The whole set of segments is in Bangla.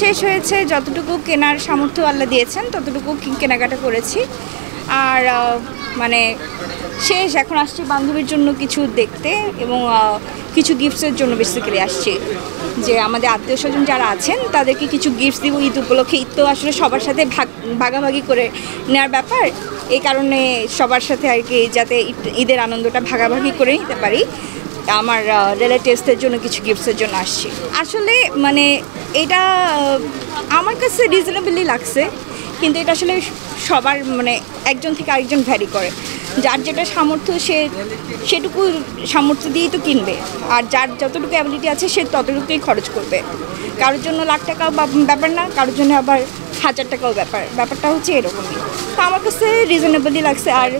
শেষ হয়েছে, যতটুকু কেনার সামর্থ্য আল্লাহ দিয়েছেন ততটুকু কেনাকাটা করেছি। আর মানে শেষ, এখন আসছি বান্ধবীর জন্য কিছু দেখতে এবং কিছু গিফটসের জন্য বেসিক্যালি আসছি, যে আমাদের আত্মীয় স্বজন যারা আছেন তাদেরকে কিছু গিফটস দিব ঈদ উপলক্ষে। ঈদ তো আসলে সবার সাথে ভাগাভাগি করে নেওয়ার ব্যাপার, এই কারণে সবার সাথে আর কি যাতে ঈদের আনন্দটা ভাগাভাগি করে নিতে পারি, আমার রিলেটিভসদের জন্য কিছু গিফটসের জন্য আসছি। আসলে মানে এটা আমার কাছে রিজনেবলি লাগছে, কিন্তু এটা আসলে সবার মানে একজন থেকে আরেকজন ভ্যারি করে। যার যেটা সামর্থ্য সেটুকু সামর্থ্য দিয়েই তো কিনবে, আর যার যতটুকু অ্যাবিলিটি আছে সে ততটুকুই খরচ করবে। কারোর জন্য লাখ টাকাও ব্যাপার না, কারোর জন্য আবার 1000 টাকাও ব্যাপারটা হচ্ছে এরকমই। তো আমার কাছে রিজনেবলি লাগছে। আর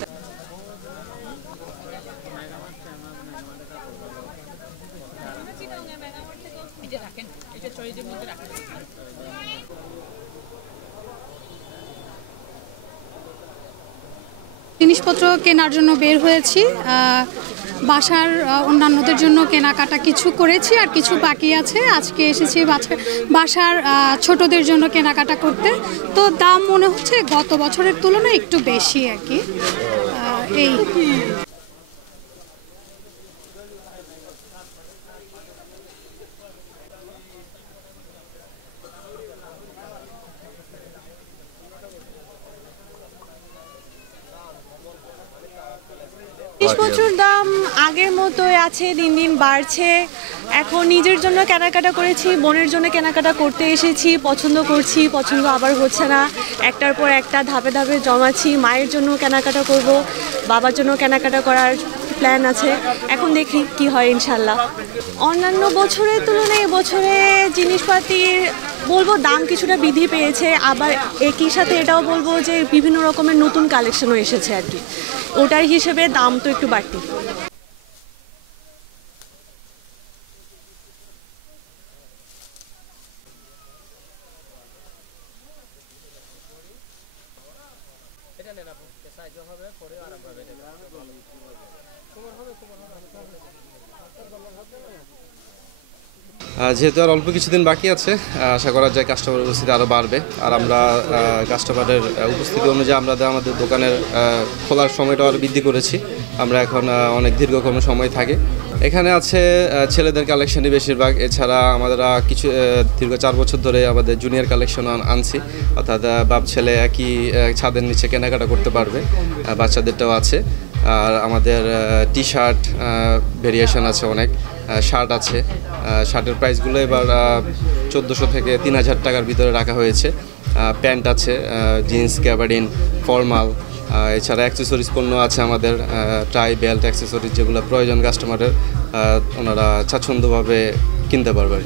জিনিসপত্র কেনার জন্য বের হয়েছি, বাসার অন্যান্যদের জন্য কেনাকাটা কিছু করেছি আর কিছু বাকি আছে। আজকে এসেছি বাসার ছোটদের জন্য কেনাকাটা করতে। তো দাম মনে হচ্ছে গত বছরের তুলনায় একটু বেশি আর কি। এই জিনিসপত্রের দাম আগের মতোই আছে, দিন দিন বাড়ছে। এখন নিজের জন্য কেনাকাটা করেছি, বোনের জন্য কেনাকাটা করতে এসেছি, পছন্দ করছি, পছন্দ আবার হচ্ছে না, একটার পর একটা ধাপে ধাপে জমাচ্ছি। মায়ের জন্য কেনাকাটা করব, বাবার জন্য কেনাকাটা করার প্ল্যান আছে, এখন দেখি কি হয় ইনশাল্লাহ। অন্যান্য বছরের তুলনায় এবছরে জিনিসপাতির বলবো দাম কিছুটা বৃদ্ধি পেয়েছে, আবার একই সাথে এটাও বলবো যে বিভিন্ন রকমের নতুন কালেকশনও এসেছে আর কি, ওটার হিসেবে দাম তো একটু বাড়তি। যেহেতু আর অল্প কিছুদিন বাকি আছে, আশা করা যায় কাস্টমারের উপস্থিতি আরও বাড়বে। আর আমরা কাস্টমারের উপস্থিতি অনুযায়ী আমরা আমাদের দোকানের খোলার সময়টা আরও বৃদ্ধি করেছি। আমরা এখন অনেক দীর্ঘক্ষণ সময় থাকে। এখানে আছে ছেলেদের কালেকশনই বেশিরভাগ, এছাড়া আমরা কিছু দীর্ঘ 4 বছর ধরে আমাদের জুনিয়র কালেকশন আনছি, অর্থাৎ বাপ ছেলে একই ছাদের নিচে কেনাকাটা করতে পারবে, বাচ্চাদেরটাও আছে। আর আমাদের টি শার্ট ভেরিয়েশন আছে, অনেক শার্ট আছে। শার্টের প্রাইসগুলো এবার 1400 থেকে 3000 টাকার ভিতরে রাখা হয়েছে। প্যান্ট আছে, জিন্স, গ্যাবার্ডিন, ফর্মাল, এছাড়া অ্যাক্সেসরিজ পণ্য আছে আমাদের, টাই, বেল্ট, অ্যাক্সেসরিজ, যেগুলো প্রয়োজন কাস্টমারের, ওনারা স্বাচ্ছন্দ্যভাবে কিনতে পারবে।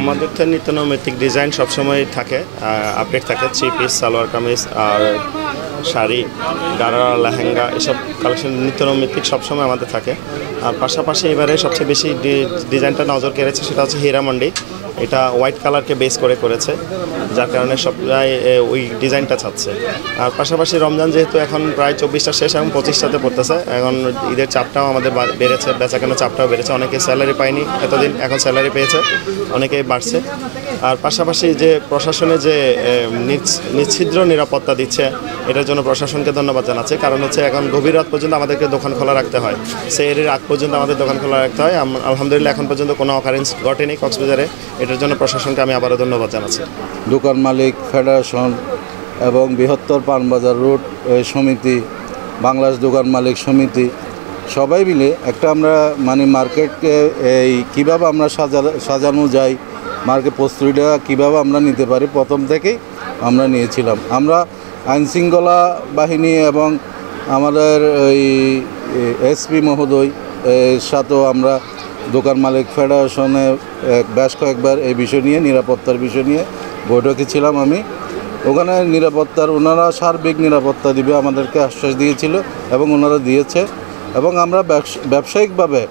আমাদের তো নিত্য নৈমিত্তিক ডিজাইন সবসময় থাকে, আপডেট থাকে। 3 পিস, সালোয়ার কামিজ আর শাড়ি, গাড়া, লেহেঙ্গা, এসব কালেকশন নিত্য নৈমিত্তিক সবসময় আমাদের থাকে। আর পাশাপাশি এবারে সবচেয়ে বেশি ডিজাইনটা নজর কেড়েছে সেটা হচ্ছে হীরামন্ডি। এটা হোয়াইট কালারকে বেস করে করেছে, যার কারণে সবাই ওই ডিজাইনটা চাচ্ছে। আর পাশাপাশি রমজান যেহেতু এখন প্রায় 24টা শেষ, এখন 25টাতে পড়তেছে, এখন ঈদের চাপটাও আমাদের বেড়েছে, বেচাকেনার চাপটাও বেড়েছে। অনেকে স্যালারি পায়নি এতদিন, এখন স্যালারি পেয়েছে, অনেকেই বাড়ছে। আর পাশাপাশি যে প্রশাসনে যে নিচ্ছিদ্র নিরাপত্তা দিচ্ছে, এটার জন্য প্রশাসনকে ধন্যবাদ জানাচ্ছে। কারণ হচ্ছে এখন গভীর রাত পর্যন্ত আমাদেরকে দোকান খোলা রাখতে হয়, সেহরির আগ পর্যন্ত আমাদের দোকান খোলা রাখতে হয়। আলহামদুলিল্লাহ এখন পর্যন্ত কোনো অকারেন্স ঘটেনি কক্সবাজারে, এটার জন্য প্রশাসনকে আমি আবারও ধন্যবাদ জানাচ্ছি। দোকান মালিক ফেডারেশন এবং বৃহত্তর পানবাজার রুট সমিতি, বাংলাদেশ দোকান মালিক সমিতি, সবাই মিলে একটা আমরা মানে মার্কেটকে এই কীভাবে আমরা সাজানো যায়, মার্কেট প্রস্তুতিটা কীভাবে আমরা নিতে পারি, প্রথম থেকেই আমরা নিয়েছিলাম। আমরা আইনশৃঙ্খলা বাহিনী এবং আমাদের ওই এসপি মহোদয় সাথেও আমরা দোকান মালিক ফেডারেশনে বেশ কয়েকবার এই বিষয় নিয়ে, নিরাপত্তার বিষয় নিয়ে বৈঠকে ছিলাম আমি। ওখানে নিরাপত্তার ওনারা সার্বিক নিরাপত্তা দিবে আমাদেরকে আশ্বাস দিয়েছিল এবং ওনারা দিয়েছে। এবং আমরা ব্যবসায়িকভাবে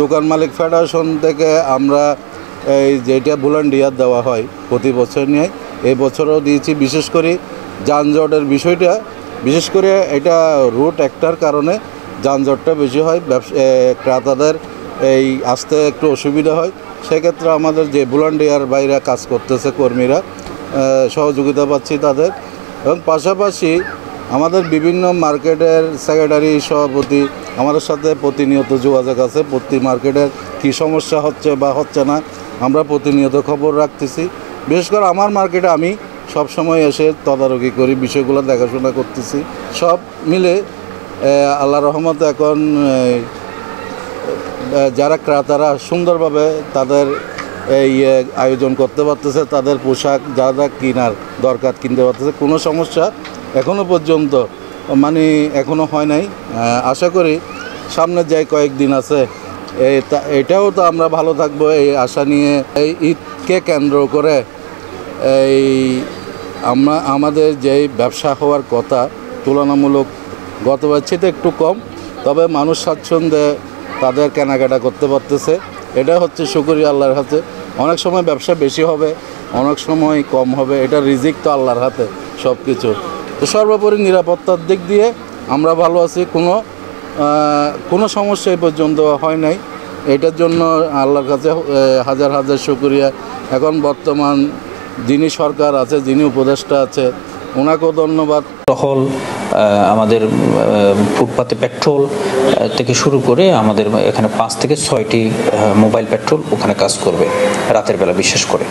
দোকান মালিক ফেডারেশন থেকে আমরা এই যেটা ভলান্টিয়ার দেওয়া হয় প্রতি বছর নিয়ে, এই বছরও দিয়েছি। বিশেষ করে যানজটের বিষয়টা, বিশেষ করে এটা রুট একটার কারণে যানজটটা বেশি হয়, ক্রেতাদের এই আসতে একটু অসুবিধা হয়। সেক্ষেত্রে আমাদের যে ভলান্টিয়ার বাইরে কাজ করতেছে কর্মীরা, সহযোগিতা পাচ্ছি তাদের। এবং পাশাপাশি আমাদের বিভিন্ন মার্কেটের সেক্রেটারি সভাপতি আমাদের সাথে প্রতিনিয়ত যোগাযোগ আছে। প্রতি মার্কেটের কী সমস্যা হচ্ছে বা হচ্ছে না আমরা প্রতিনিয়ত খবর রাখতেছি। বিশেষ করে আমার মার্কেটে আমি সবসময় এসে তদারকি করি, বিষয়গুলো দেখাশোনা করতেছি। সব মিলে আল্লাহ রহমতে এখন যারা ক্রেতারা সুন্দরভাবে তাদের এই আয়োজন করতে পারতেছে, তাদের পোশাক যা যা কেনার দরকার কিনতে পারতেছে। কোনো সমস্যা এখনও পর্যন্ত এখনও হয় নাই। আশা করি সামনে যে কয়েকদিন আছে এটাও তো আমরা ভালো থাকবো এই আশা নিয়ে। এই ঈদকে কেন্দ্র করে এই আমাদের যেই ব্যবসা হওয়ার কথা তুলনামূলক গতবার চেয়ে একটু কম, তবে মানুষ স্বাচ্ছন্দ্যে তাদের কেনাকাটা করতে পারতেছে। এটা হচ্ছে শুকরিয়া আল্লাহর হাতে। অনেক সময় ব্যবসা বেশি হবে, অনেক সময় কম হবে, এটা রিজিক তো আল্লাহর হাতে সব কিছু। তো সর্বোপরি নিরাপত্তার দিক দিয়ে আমরা ভালো আছি, কোনো সমস্যা এই পর্যন্ত হয় নাই। এটার জন্য আল্লাহর কাছে হাজার হাজার শুকরিয়া। এখন বর্তমান যিনি সরকার আছে, যিনি উপদেষ্টা আছে, ওনাকেও ধন্যবাদ। টহল, আমাদের ফুটপাতে পেট্রোল থেকে শুরু করে আমাদের এখানে 5 থেকে 6টি মোবাইল পেট্রোল ওখানে কাজ করবে রাতের বেলা বিশেষ করে।